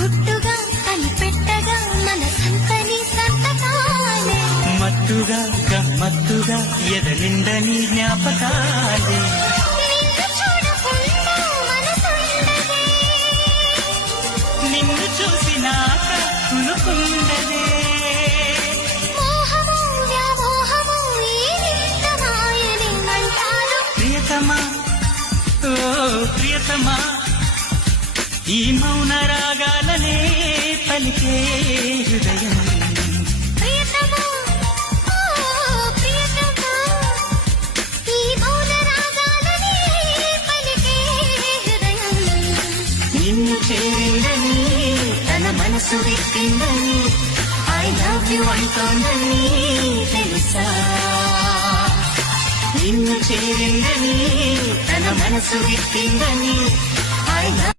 గుట్టుగా కనిపెట్టగా మనసంతని సంతకాలే మత్తుగా గమ్మత్తుగా ఎదలిందని జ్ఞాపకాలే నిన్ను చూడకుండా మనసుండదే నిన్ను చూసినాక కునుకుండదే మోహము వ్యామోహము ఈ నిత్య మాయని అంటారు ప్రియతమా ఓ ప్రియతమా ఈ మౌన రాగాలనే పలికే హృదయం ప్రియతమా ఓ ప్రియతమా ఈ మౌన రాగాలనే పలికే హృదయం నిన్ను చేరిందని తన మనసు విప్పిందని ఐ లవ్ యు అంటోందని తెలుసా నిన్ను చేరిందని తన మనసు విప్పిందని ఐ లవ్